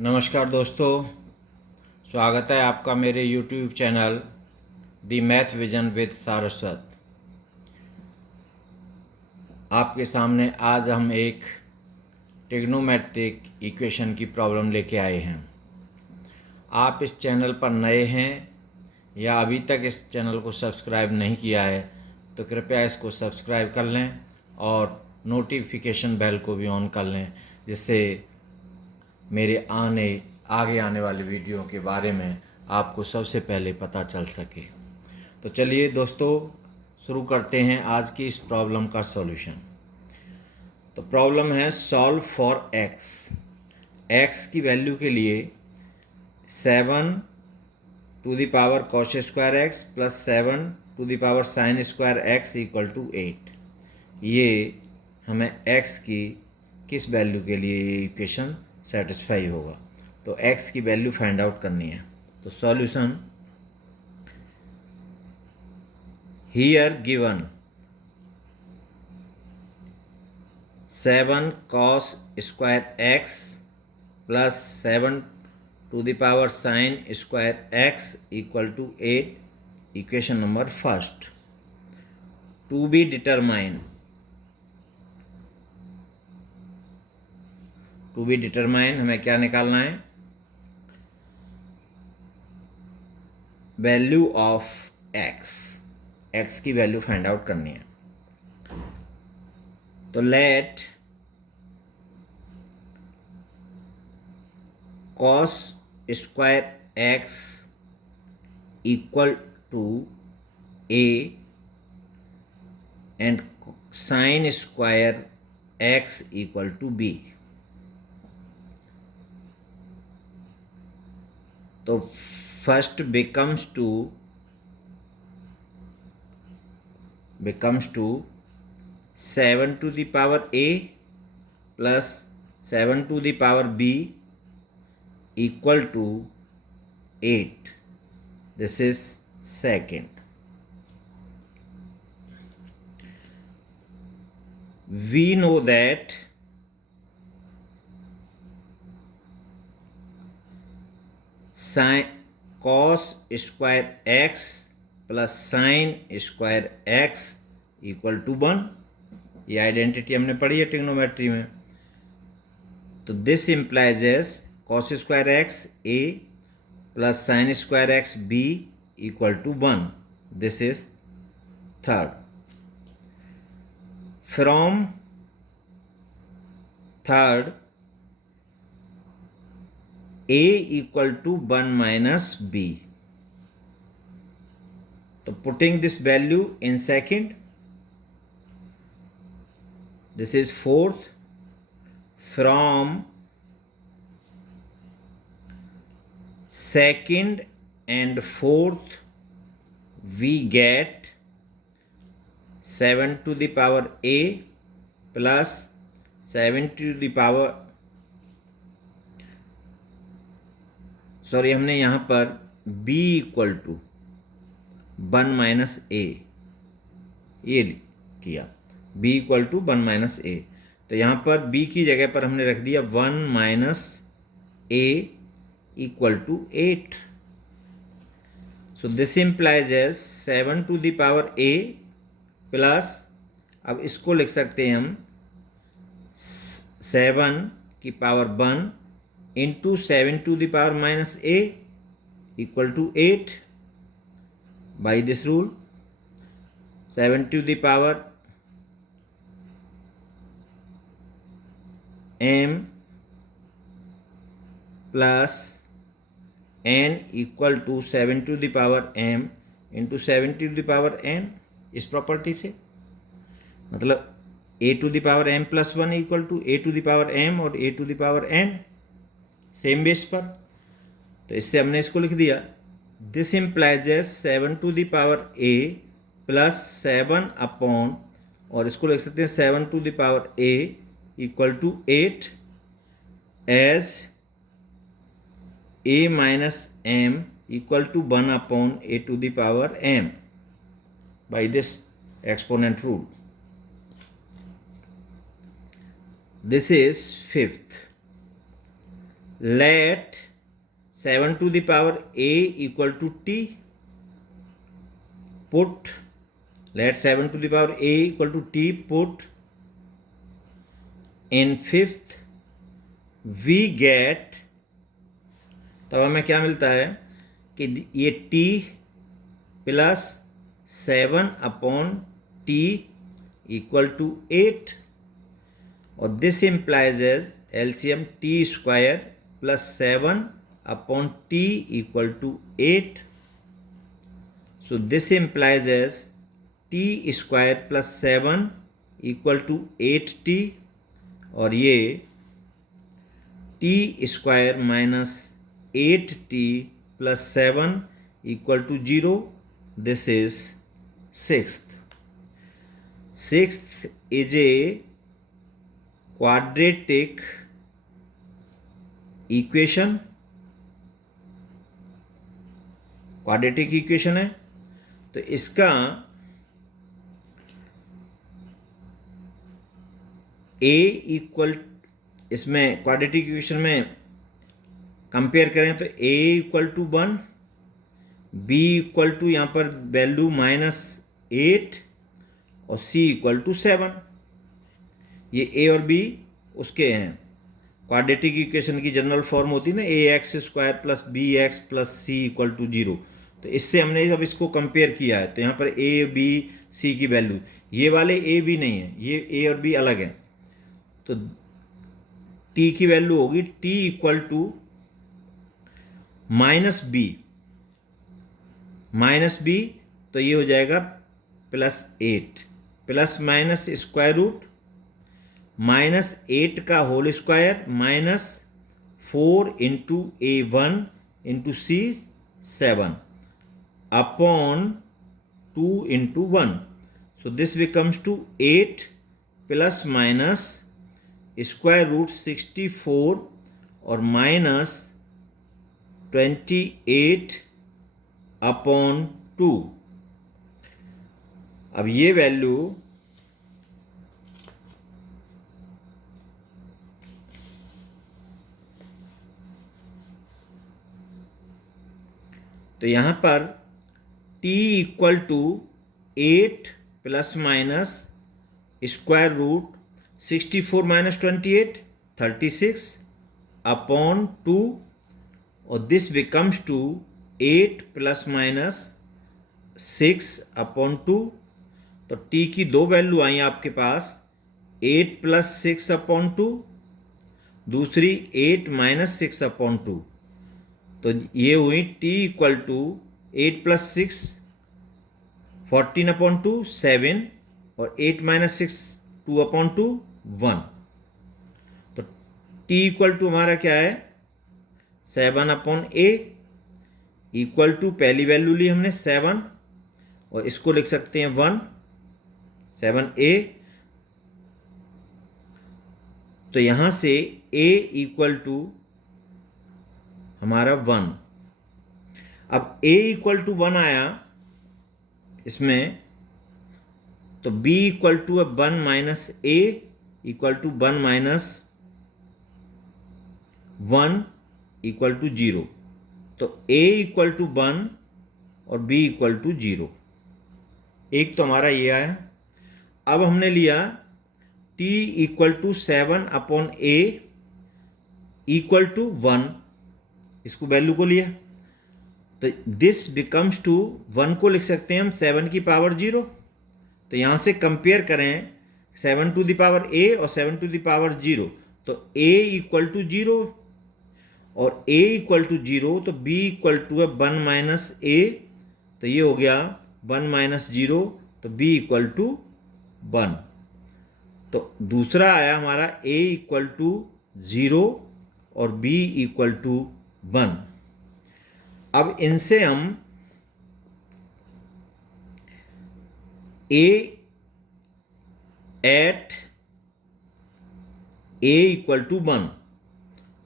नमस्कार दोस्तों, स्वागत है आपका मेरे YouTube channel the math vision with Saraswat. आपके सामने आज हम एक ट्रिग्नोमेट्रिक इक्वेशन की प्रॉब्लम लेके आए हैं। आप इस चैनल पर नए हैं या अभी तक इस चैनल को सब्सक्राइब नहीं किया है तो कृपया इसको सब्सक्राइब कर लें और नोटिफिकेशन बेल को भी ऑन कर लें, जिससे मेरे आगे आने वाले वीडियो के बारे में आपको सबसे पहले पता चल सके। तो चलिए दोस्तों, शुरू करते हैं आज की इस प्रॉब्लम का सॉल्यूशन। तो प्रॉब्लम है सॉल्व फॉर एक्स। एक्स की वैल्यू के लिए 7 cos square x plus 7 sin square x equal to 8। ये हमें एक्स की किस वैल्यू के लिए ये इक्वेशन सेटिस्फाई होगा। तो एक्स की वैल्यू फाइंड आउट करनी है। तो solution here given 7 cos square x plus 7 sin square x equal to 8। Equation number first to be determine. To be determine हमें क्या निकालना है? Value of x. एक्स की वैल्यू फाइंड आउट करनी है। तो let cos square x equal to a and sin square x equal to b। तो first becomes to 7 to the power a plus 7 to the power b equal to 8. This is second. We know that cos square x plus sine square x equal to 1। ये identity हमने पढ़ी है trigonometry में। तो this implies as cos square x a plus sine square x b equal to 1। This is third. From third a equal to 1 minus b. तो putting this value in second, this is fourth. From second and fourth we get 7 to the power a plus 7 to the power हमने यहाँ पर b equal to 1 minus ए ये किया। b equal to 1 minus ए। तो यहाँ पर b की जगह पर हमने रख दिया 1 minus a equal to 8। So this implies as 7 to the power a plus, अब इसको लिख सकते हैं हम 7 की power 1 into 7 to the power minus a equal to 8. By this rule 7 to the power m plus n equal to 7 to the power m into 7 to the power n। इस property से मतलब a to the power m plus 1 equal to a to the power m और a to the power n same base पर। तो इससे हमने इसको लिख दिया। This implies 7 to the power a plus 7 upon, और इसको लिख सकते हैं 7 to the power a equal to 8 as a minus m equal to 1 upon a to the power m by this exponent rule. This is fifth. let 7 to the power a equal to t. Put, let 7 to the power a equal to t, put in fifth, we get, तब हमें क्या मिलता है कि ये t plus 7 upon t equal to 8, और this implies as LCM t square plus 7 upon t equal to 8. So this implies as t square plus 7 equal to 8t, और ये t square minus 8t plus 7 equal to 0. This is sixth. Sixth is a quadratic equation. Quadratic equation है, तो इसका a equal, इसमें quadratic equation में compare करें तो a equal to 1, b equal to यहाँ पर वैल्यू -8 और c इक्वल टू 7. ये a और b उसके हैं. क्वाड्रेटिक इक्वेशन की जनरल फॉर्म होती है ना, ax square plus bx plus c equal to 0. तो इससे हमने जब इसको कंपेयर किया है तो यहाँ पर a b c की वैल्यू, ये वाले a b नहीं है, ये a और b अलग है. तो t की वैल्यू होगी t इक्वल टू -b, तो ये हो जाएगा +8 प्लस माइनस स्क्वायर रूट -8 का whole square -4 into a1 into c7 upon 2 into 1. So this becomes to 8 plus minus square root 64 और -28 अपॉन 2. अब ये वैल्यू तो यहाँ पर t equal to 8 plus minus square root 64 minus 28 36 upon 2, और this becomes to 8 plus minus 6 upon 2. तो t की दो वैल्यू आई आपके पास, 8 प्लस 6 अपॉन 2, दूसरी 8 माइनस 6 अपॉन 2. तो ये हुई t equal to 8 plus 6 14 upon 2 7, और 8 माइनस 6 2 अपॉन 2 1. तो t इक्वल टू हमारा क्या है 7 अपॉन a इक्वल टू, पहली वैल्यू ली हमने 7 और इसको लिख सकते हैं 1 7a. तो यहाँ से a इक्वल टू हमारा 1. अब a इक्वल टू 1 आया इसमें, तो b equal to 1 minus a equal to 1 minus 1 equal to 0. तो a इक्वल टू 1 और b इक्वल टू 0. एक तो हमारा ये आया. अब हमने लिया t equal to 7 upon a equal to 1, इसको वैल्यू को लिया, तो दिस बिकम्स टू 1 को लिख सकते हैं हम 7 की पावर 0. तो यहाँ से कंपेयर करें 7 टू द पावर a और 7 टू द पावर 0, तो a इक्वल टू 0 और a इक्वल टू 0, तो b इक्वल टू है 1 माइनस a, तो ये हो गया 1 माइनस 0, तो b इक्वल टू 1. तो दूसरा आया हमारा a इक्वल टू 0 और b इक्वल टू 1. अब इनसे हम a at a equal to 1,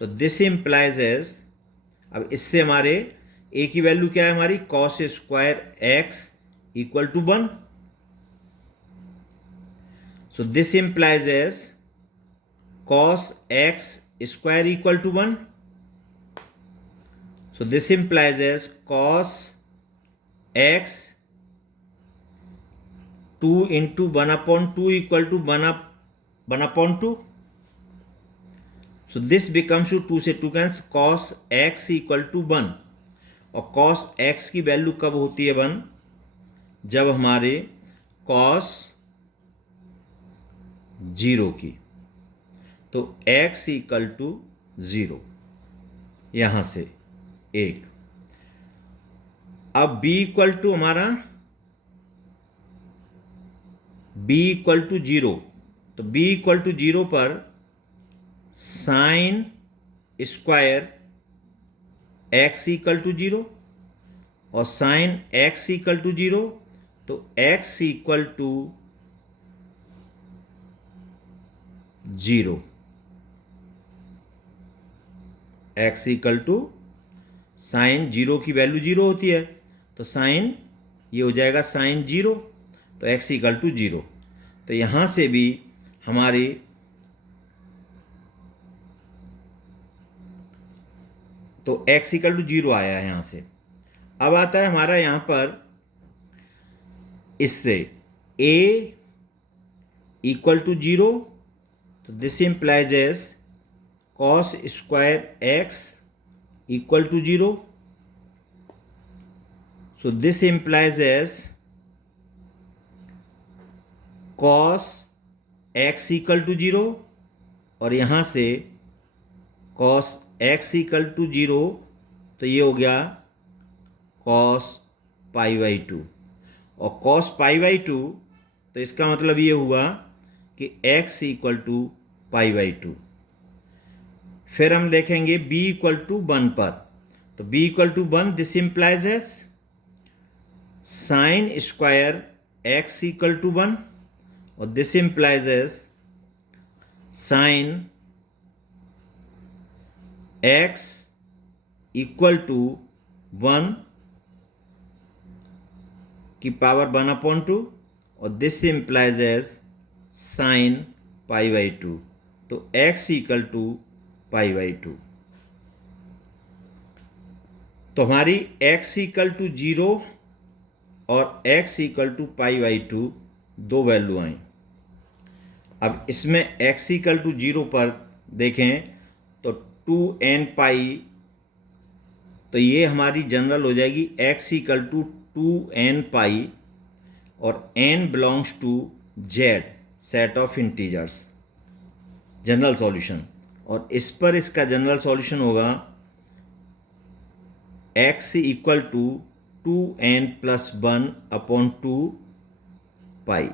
तो दिस इम्प्लाइज एज, अब इससे हमारे a की वैल्यू क्या है हमारी cos square x equal to 1. So this implies as cos x square equal to 1. So this implies as cos x 2 into 1 upon 2 equal to 1 upon 2. So this becomes to 2 से 2 cancel, cos x equal to 1. और cos x की value कब होती है 1? जब हमारे cos 0 की. तो x इक्वल टू 0 यहाँ से 1. अब b इक्वल टू हमारा b इक्वल टू 0. तो b इक्वल टू 0 पर sine square x equal to 0 और साइन x इक्वल टू 0. तो x equal to 0, x equal to sine 0 की वैल्यू 0 होती है. तो साइन ये हो जाएगा साइन 0. तो x इक्वल टू 0. तो यहाँ से भी हमारी तो x इक्वल टू 0 आया है यहाँ से. अब आता है हमारा यहाँ पर इससे a इक्वल टू 0. तो this implies as cos square x equal to 0. So this implies as cos x equal to 0 और यहाँ से cos x इक्वल टू 0. तो ये हो गया cos पाई बाई 2. और cos पाई बाई 2 तो इसका मतलब ये हुआ कि x equal to pi by 2. फिर हम देखेंगे b इक्वल टू 1 पर. तो b equal to 1 this implies as sine square x equal to 1 और this implies as sine x equal to 1 की पावर 1 अपॉन 2 और this implies as sine pi by 2. तो x equal to pi by 2. तो हमारी x equal to 0 और x equal to pi by 2 दो value आई. अब इसमें x इक्वल टू 0 पर देखें तो 2n पाई. तो ये हमारी जनरल हो जाएगी x equal to 2n pi और n belongs to z set of integers. General solution. और इस पर इसका जनरल सॉल्यूशन होगा x equal to 2n plus 1 upon 2 pi.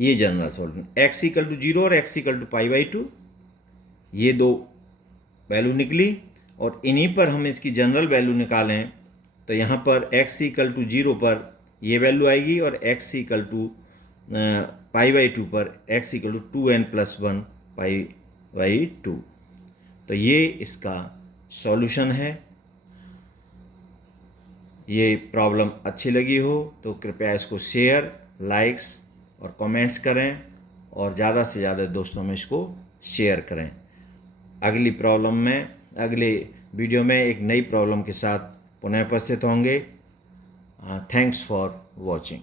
ये general solution x equal to 0 और x equal to pi by 2 ये दो वैल्यू निकली. और इन्हीं पर हम इसकी जनरल वैल्यू निकालें तो यहाँ पर x इक्वल टू 0 पर ये वैल्यू आएगी और x equal to pi by 2 पर x equal to 2n plus 1 pi by 2. तो ये इसका सॉल्यूशन है. ये प्रॉब्लम अच्छी लगी हो तो कृपया इसको शेयर, लाइक्स और कमेंट्स करें और ज़्यादा से ज़्यादा दोस्तों में इसको शेयर करें. अगली प्रॉब्लम में, अगले वीडियो में एक नई प्रॉब्लम के साथ पुनः उपस्थित होंगे. Thanks for watching.